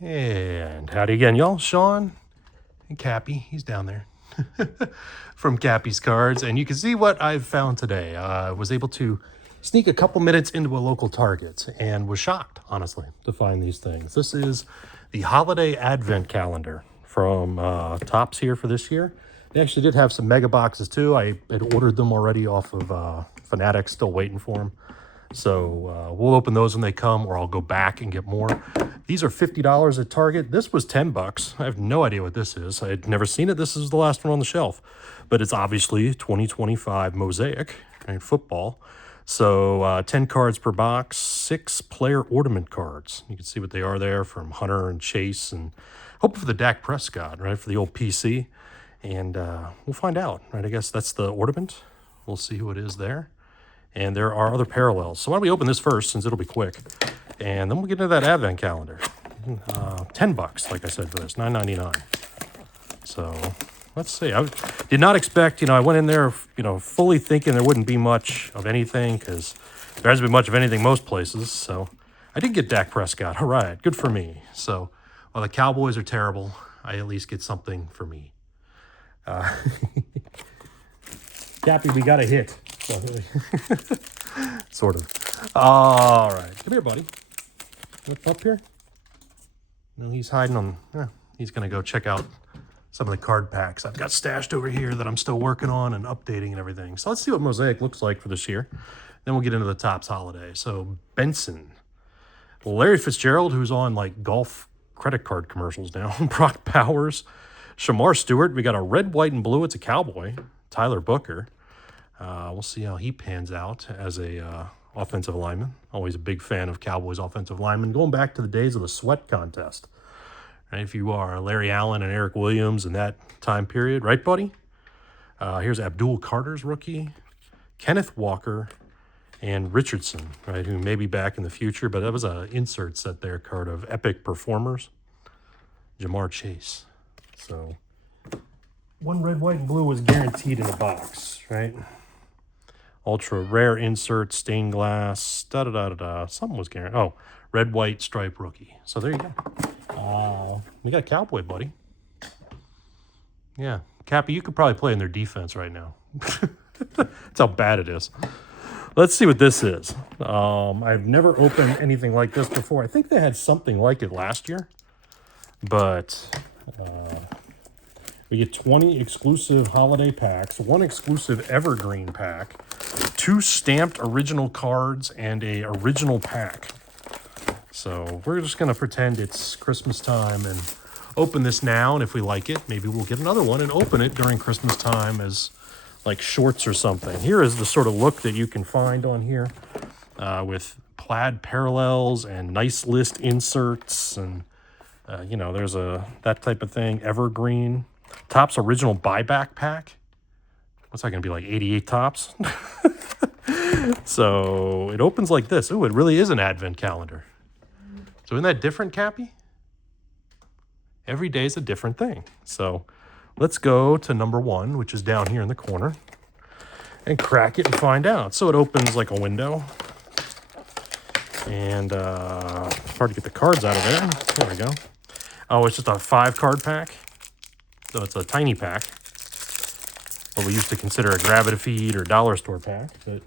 And howdy again, y'all. Sean and Kappi, he's down there from KappisCards. And you can see what I've found today. I was able to sneak a couple minutes into a local Target and was shocked, honestly, to find these things. This is the holiday advent calendar from Tops here for this year. They actually did have some mega boxes too. I had ordered them already off of Fanatics, still waiting for them. So we'll open those when they come, or I'll go back and get more. These are $50 at Target. This was $10. I have no idea what this is. I had never seen it. This is the last one on the shelf. But it's obviously 2025 Mosaic, right? Football. So 10 cards per box, 6 player ornament cards. You can see what they are there from Hunter and Chase, and hope for the Dak Prescott, right, for the old PC. And we'll find out, right? I guess that's the ornament. We'll see who it is there. And there are other parallels. So why don't we open this first, since it'll be quick. And then we'll get into that advent calendar. $10, like I said, for this, $9.99. So let's see. I did not expect, I went in there, fully thinking there wouldn't be much of anything, because there hasn't been much of anything most places. So I did get Dak Prescott. All right, good for me. So while the Cowboys are terrible, I at least get something for me. Kappi, we got a hit. Sort of. All right. Come here, buddy. What's up here? No, he's hiding on... he's going to go check out some of the card packs I've got stashed over here that I'm still working on and updating and everything. So let's see what Mosaic looks like for this year. Then we'll get into the Topps holiday. So Benson. Larry Fitzgerald, who's on like golf credit card commercials now. Brock Powers. Shamar Stewart. We got a red, white, and blue. It's a Cowboy. Tyler Booker. We'll see how he pans out as a offensive lineman. Always a big fan of Cowboys offensive linemen. Going back to the days of the sweat contest. Right, if you are Larry Allen and Eric Williams in that time period. Right, buddy? Here's Abdul Carter's rookie. Kenneth Walker and Richardson, right, who may be back in the future. But that was an insert set there card of Epic Performers. Jamar Chase. So one red, white, and blue was guaranteed in the box, right? Ultra rare insert, stained glass, da-da-da-da-da. Something was guaranteed. Oh, red, white, stripe rookie. So there you go. We got a Cowboy, buddy. Yeah. Kappi, you could probably play in their defense right now. That's how bad it is. Let's see what this is. I've never opened anything like this before. I think they had something like it last year. But we get 20 exclusive holiday packs, 1 exclusive evergreen pack, 2 stamped original cards, and a original pack. So we're just going to pretend it's Christmas time and open this now. And if we like it, maybe we'll get another one and open it during Christmas time as like shorts or something. Here is the sort of look that you can find on here with plaid parallels and nice list inserts. And, there's that type of thing. Evergreen. Topps original buyback pack. What's that going to be, like 88 Topps? So it opens like this. Ooh, it really is an advent calendar. So isn't that different, Kappi? Every day is a different thing. So let's go to number 1, which is down here in the corner, and crack it and find out. So it opens like a window. And hard to get the cards out of there. There we go. Oh, it's just a 5-card pack. So it's a tiny pack. What we used to consider a Gravity or dollar store pack. But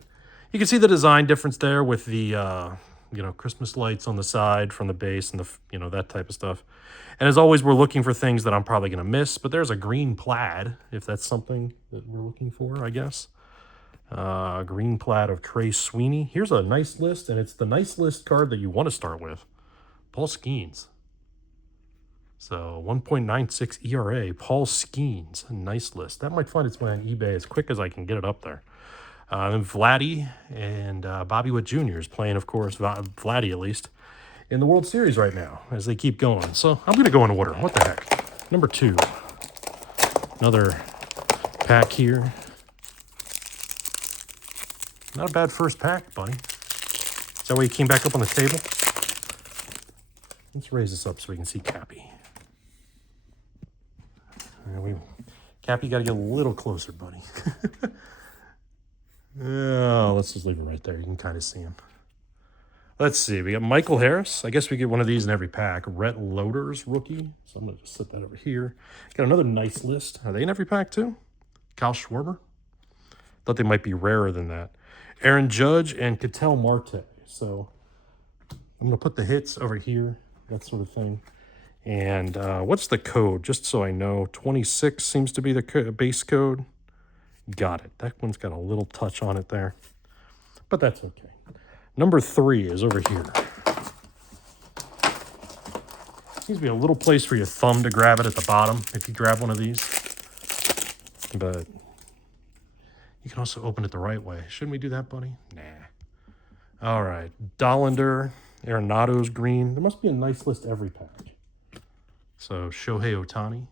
you can see the design difference there with the, Christmas lights on the side from the base and the, that type of stuff. And as always, we're looking for things that I'm probably going to miss. But there's a green plaid, if that's something that we're looking for, I guess. Green plaid of Trey Sweeney. Here's a nice list, and it's the nice list card that you want to start with. Paul Skeens. So 1.96 ERA, Paul Skeens, a nice list. That might find its way on eBay as quick as I can get it up there. Then Vladdy and Bobby Witt Jr. is playing, of course, Vladdy at least, in the World Series right now as they keep going. So I'm going to go in order. What the heck? Number 2. Another pack here. Not a bad first pack, buddy. Is that why you came back up on the table? Let's raise this up so we can see Kappi. Kappi, got to get a little closer, buddy. Let's just leave it right there. You can kind of see him. Let's see. We got Michael Harris. I guess we get one of these in every pack. Rhett Loaders rookie. So I'm going to just set that over here. Got another nice list. Are they in every pack too? Kyle Schwarber. Thought they might be rarer than that. Aaron Judge and Ketel Marte. So I'm going to put the hits over here. That sort of thing. And what's the code? Just so I know. 26 seems to be the base code. Got it. That one's got a little touch on it there. But that's okay. Number 3 is over here. Seems to be a little place for your thumb to grab it at the bottom if you grab one of these. But you can also open it the right way. Shouldn't we do that, buddy? Nah. All right. Dollander, Arenado's green. There must be a nice list every pack. So Shohei Ohtani.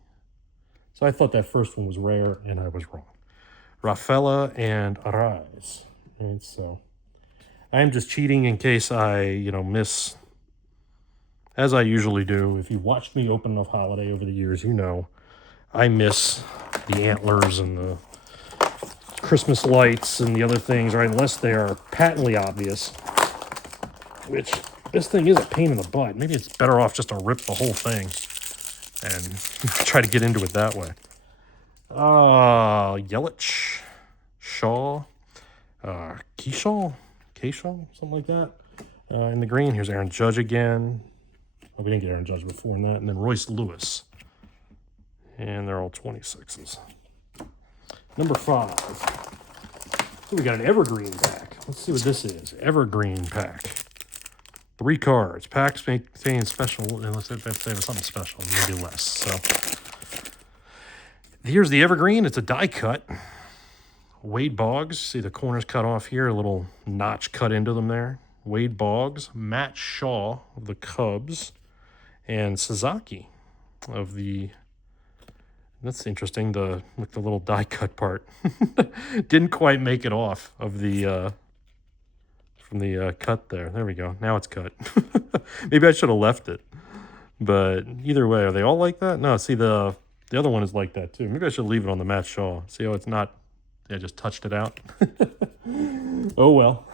So I thought that first one was rare, and I was wrong. Rafaela and Arraez. And so I am just cheating in case I, miss, as I usually do. If you watched me open enough Holiday over the years, you know I miss the antlers and the Christmas lights and the other things, right? Unless they are patently obvious, which this thing is a pain in the butt. Maybe it's better off just to rip the whole thing and try to get into it that way. Yelich, Shaw, Keyshaw, something like that. In the green, here's Aaron Judge again. Oh, we didn't get Aaron Judge before in that. And then Royce Lewis. And they're all 26s. Number 5. So we got an evergreen pack. Let's see what this is. Evergreen pack. 3 cards. Packs contain special, unless that's something special, maybe less. So here's the evergreen. It's a die cut. Wade Boggs. See the corners cut off here, a little notch cut into them there. Wade Boggs, Matt Shaw of the Cubs, and Sasaki of the. That's interesting. The little die cut part didn't quite make it off of the from the cut there. There we go. Now it's cut. Maybe I should have left it. But either way, are they all like that? No. See the other one is like that too. Maybe I should leave it on the Matt Shaw. See how it's not. I just touched it out. Oh well.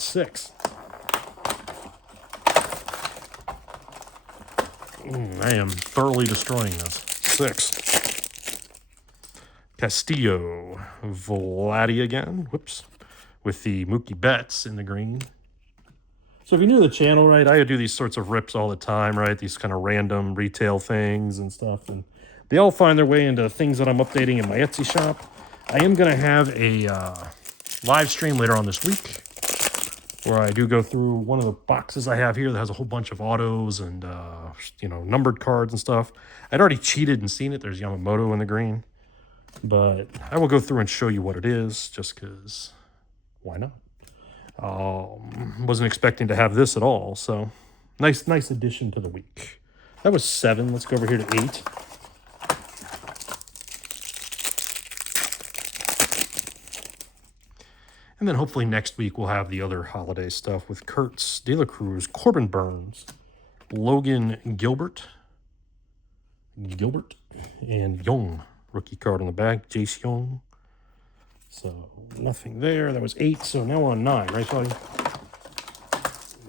6. I am thoroughly destroying this. 6. Castillo. Vladdy again. Whoops. With the Mookie Betts in the green. So if you're new to the channel, right, I do these sorts of rips all the time, right? These kind of random retail things and stuff. And they all find their way into things that I'm updating in my Etsy shop. I am going to have a live stream later on this week where I do go through one of the boxes I have here that has a whole bunch of autos and, numbered cards and stuff. I'd already cheated and seen it. There's Yamamoto in the green. But I will go through and show you what it is just because why not? Wasn't expecting to have this at all. So nice addition to the week. That was 7. Let's go over here to 8. And then hopefully next week we'll have the other holiday stuff with Kurtz, De La Cruz, Corbin Burns, Logan Gilbert, and Young. Rookie card on the back, Jace Young. So nothing there. That was 8. So now we're on 9, right, buddy?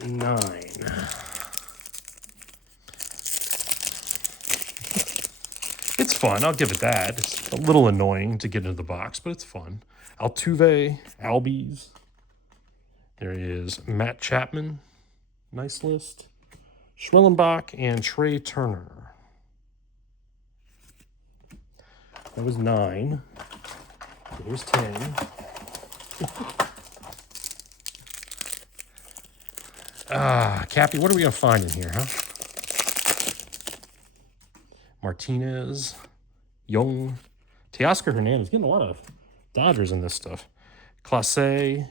9. It's fun. I'll give it that. It's a little annoying to get into the box, but it's fun. Altuve, Albies. There is Matt Chapman. Nice list. Schwellenbach and Trey Turner. That was 9. Here's 10. Kappi, what are we going to find in here, huh? Martinez, Young, Teoscar Hernandez. Getting a lot of Dodgers in this stuff. Clase, I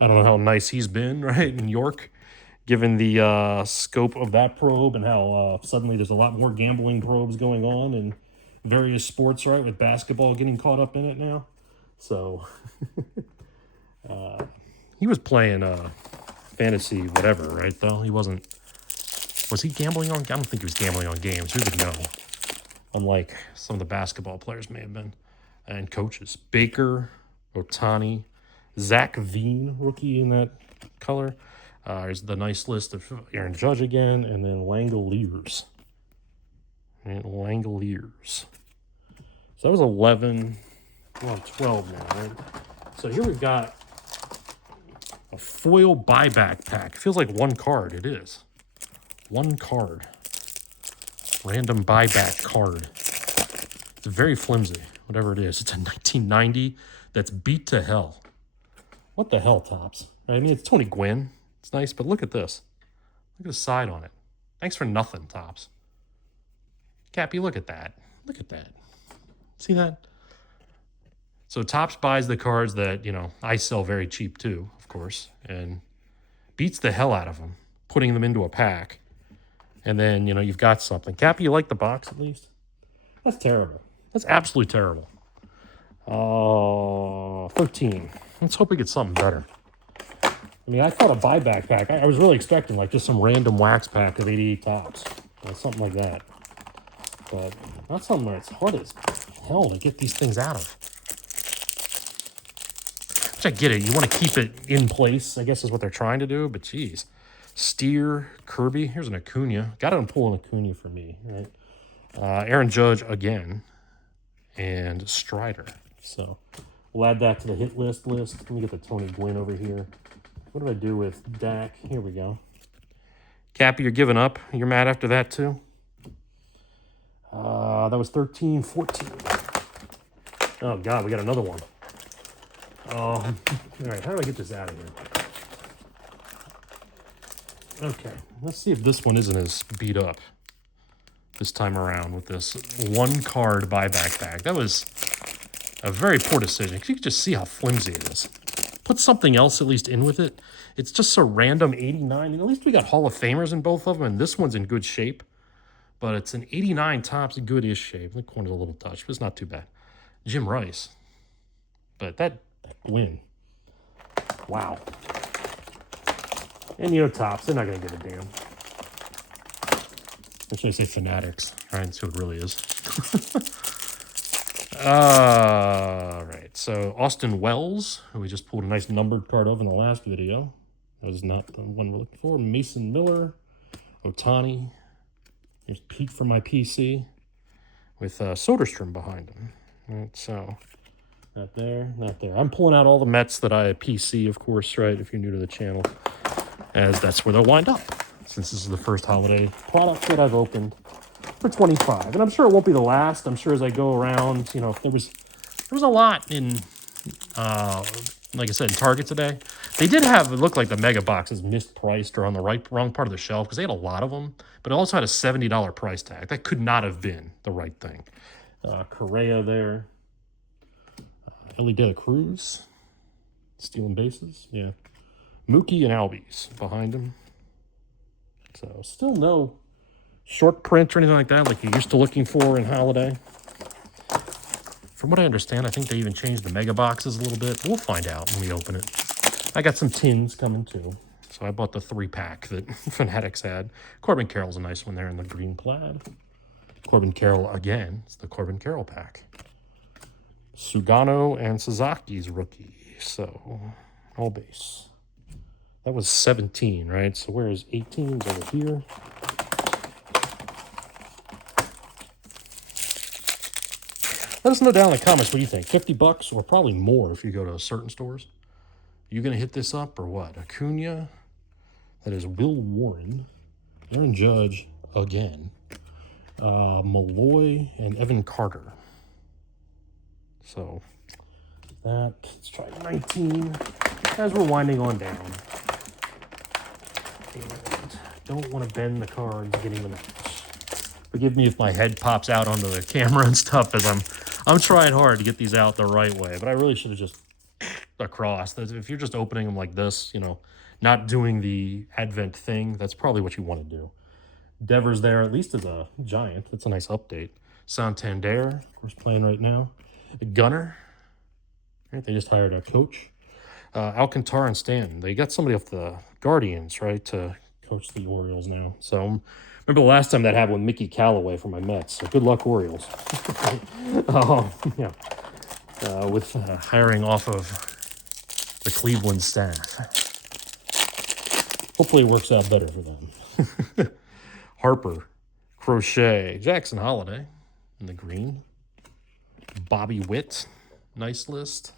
don't know how nice he's been, right, in York, given the scope of that probe and how suddenly there's a lot more gambling probes going on in various sports, right, with basketball getting caught up in it now. So he was playing fantasy whatever, right, though? He wasn't... Was he gambling on... I don't think he was gambling on games. Who would know? Unlike some of the basketball players may have been. And coaches. Baker, Ohtani, Zach Veen rookie in that color. There's the nice list of Aaron Judge again, and then Langoliers. And Langoliers. So that was 11. We're on 12 now, right? So here we've got a foil buyback pack. It feels like one card. It is. One card. Random buyback card. It's very flimsy, whatever it is. It's a 1990 that's beat to hell. What the hell, Topps? I mean, it's Tony Gwynn. It's nice, but look at this. Look at the side on it. Thanks for nothing, Topps. Kappi, look at that. Look at that. See that? So Topps buys the cards that, you know, I sell very cheap too, of course, and beats the hell out of them, putting them into a pack. And then, you know, you've got something. Kappi, you like the box at least? That's terrible. That's absolutely terrible. 13. Let's hope we get something better. I mean, I thought a buyback pack. I was really expecting like just some random wax pack of 88 Topps. Or something like that. But not something where it's hard as hell to get these things out of. Which I get it. You want to keep it in place, I guess is what they're trying to do. But geez. Steer, Kirby. Here's an Acuna. Got to pull an Acuna for me, right? Aaron Judge again. And Strider. So we'll add that to the hit list. Let me get the Tony Gwynn over here. What did I do with Dak? Here we go. Kappi, you're giving up. You're mad after that too? That was 13, 14. Oh, God, we got another one. All right, how do I get this out of here? Okay, let's see if this one isn't as beat up this time around with this one card buyback pack. That was a very poor decision. You can just see how flimsy it is. Put something else at least in with it. It's just a random 89. And at least we got Hall of Famers in both of them, and this one's in good shape. But it's an 89 Topps, good-ish shape. The corner's a little touch, but it's not too bad. Jim Rice. But that win. Wow. And, you know, Topps, they're not going to give a damn. Or should I say Fanatics? All right, that's who it really is. All right, so Austin Wells, who we just pulled a nice numbered card of in the last video. That was not the one we're looking for. Mason Miller, Otani. Here's Pete from my PC with Soderstrom behind him. All right, so not there, not there. I'm pulling out all the Mets that I PC, of course, right, if you're new to the channel, as that's where they'll wind up, since this is the first holiday product that I've opened for 25. And I'm sure it won't be the last. I'm sure as I go around, you know, there was a lot in, like I said, in Target today. They did have, it looked like the mega boxes mispriced or on the wrong part of the shelf because they had a lot of them, but it also had a $70 price tag. That could not have been the right thing. Correa there. Ellie De La Cruz. Stealing bases. Yeah. Mookie and Albies behind him. So still no short print or anything like that like you're used to looking for in Holiday. From what I understand, I think they even changed the mega boxes a little bit. We'll find out when we open it. I got some tins coming too. So I bought the 3-pack that Fanatics had. Corbin Carroll's a nice one there in the green plaid. Corbin Carroll again. It's the Corbin Carroll pack. Sugano and Suzuki's rookie. So, all base. That was 17, right? So where is 18? It's over here. Let us know down in the comments what you think. $50 or probably more if you go to certain stores. You going to hit this up or what? Acuna. That is Will Warren. Aaron Judge again. Malloy and Evan Carter. So that, let's try 19 as we're winding on down. And don't want to bend the cards getting the match. Forgive me if my head pops out onto the camera and stuff as I'm trying hard to get these out the right way, but I really should have just across. If you're just opening them like this, you know, not doing the Advent thing, that's probably what you want to do. Devers there, at least as a Giant. That's a nice update. Santander, of course, playing right now. Gunner. Right, they just hired a coach. Alcantara and Stanton. They got somebody off the Guardians, right, to coach the Orioles now. So remember the last time that happened with Mickey Callaway for my Mets. So good luck, Orioles. Yeah. With hiring off of the Cleveland staff. Hopefully it works out better for them. Harper, Crochet, Jackson Holiday in the green. Bobby Witt, nice list.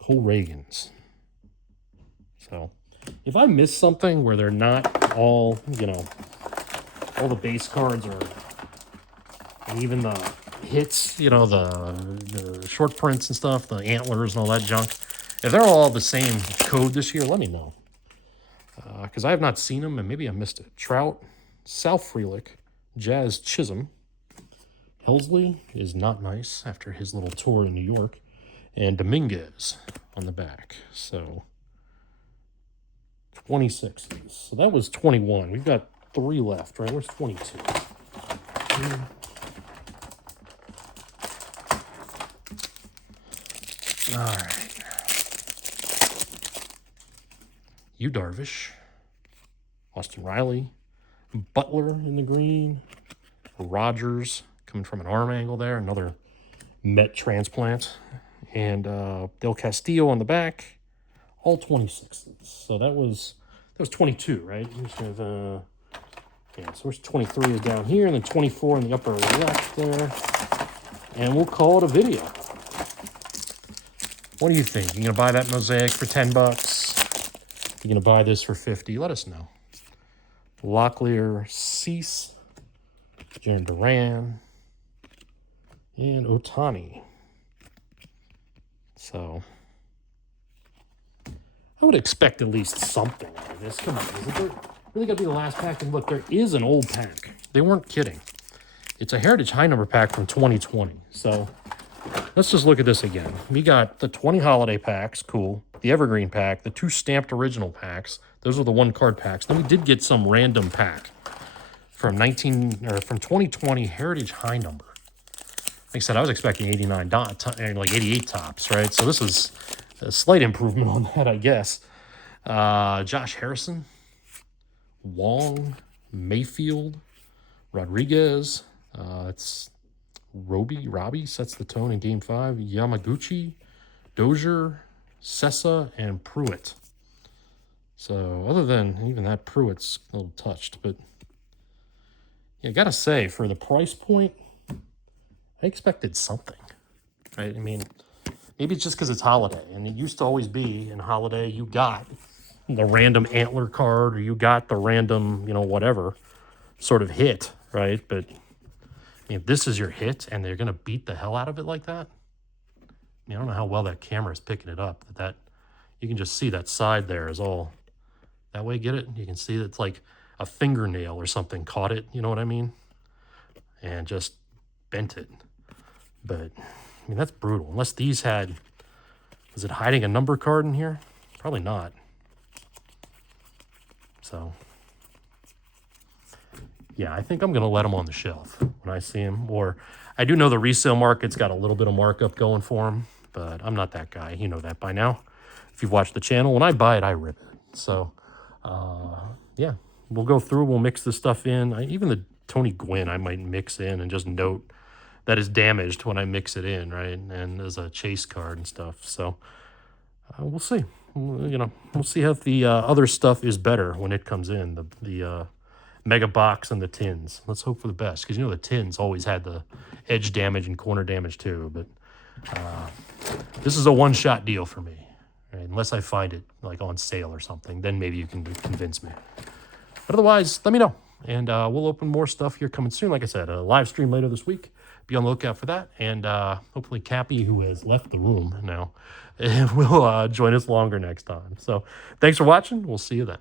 Cole Reagans. So if I miss something where they're not all, you know, all the base cards are, and even the hits, you know, the short prints and stuff, the antlers and all that junk, if they're all the same code this year, let me know. Because I have not seen them, and maybe I missed it. Trout, Sal Frelick, Jazz Chisholm. Helsley is not nice after his little tour in New York. And Dominguez on the back. So 26. So that was 21. We've got 3 left, right? Where's 22? All right. Yu Darvish, Austin Riley, Butler in the green, Rogers coming from an arm angle there, another Met transplant, and Del Castillo on the back, all 26s. So that was 22, right? Yeah, so there's 23 is down here, and then 24 in the upper left there, and we'll call it a video. What do you think? You gonna buy that Mosaic for $10? You're going to buy this for $50? Let us know. Locklear, Cease, Jaron Duran, and Otani. So, I would expect at least something out of this. Come on, is it really got to be the last pack? And look, there is an old pack. They weren't kidding. It's a Heritage High Number pack from 2020. So, let's just look at this again. We got the 20 holiday packs, cool. The Evergreen pack, the 2 stamped original packs. Those were the 1-card packs. Then we did get some random pack from 2020 Heritage High Number. Like I said, I was expecting 89 like 88 tops, right? So this is a slight improvement on that, I guess. Josh Harrison, Wong, Mayfield, Rodriguez. It's Robbie sets the tone in Game 5. Yamaguchi, Dozier, Sessa, and Pruitt. So other than even that, Pruitt's a little touched. But yeah, I got to say, for the price point, I expected something. Right? I mean, maybe it's just because it's holiday. And it used to always be in holiday, you got the random antler card or you got the random, you know, whatever sort of hit, right? But if this is your hit and they're going to beat the hell out of it like that, I don't know how well that camera is picking it up. That you can just see that side there is all that way. Get it? You can see that it's like a fingernail or something caught it. You know what I mean? And just bent it. But I mean, that's brutal. Unless these had, is it hiding a number card in here? Probably not. So yeah, I think I'm going to let them on the shelf when I see them. Or I do know the resale market's got a little bit of markup going for them. But I'm not that guy. You know that by now. If you've watched the channel, when I buy it, I rip it. So, yeah, we'll go through. We'll mix this stuff in. Even the Tony Gwynn, I might mix in and just note that is damaged when I mix it in, right? And as a chase card and stuff. So, we'll see. We'll see if the other stuff is better when it comes in. The mega box and the tins. Let's hope for the best. Because, the tins always had the edge damage and corner damage too. But this is a one-shot deal for me, right? Unless I find it like on sale or something, then maybe you can convince me. But otherwise, let me know, and we'll open more stuff here coming soon. Like I said, a live stream later this week. Be on the lookout for that, and hopefully Kappi, who has left the room now, will join us longer next time. So thanks for watching. We'll see you then.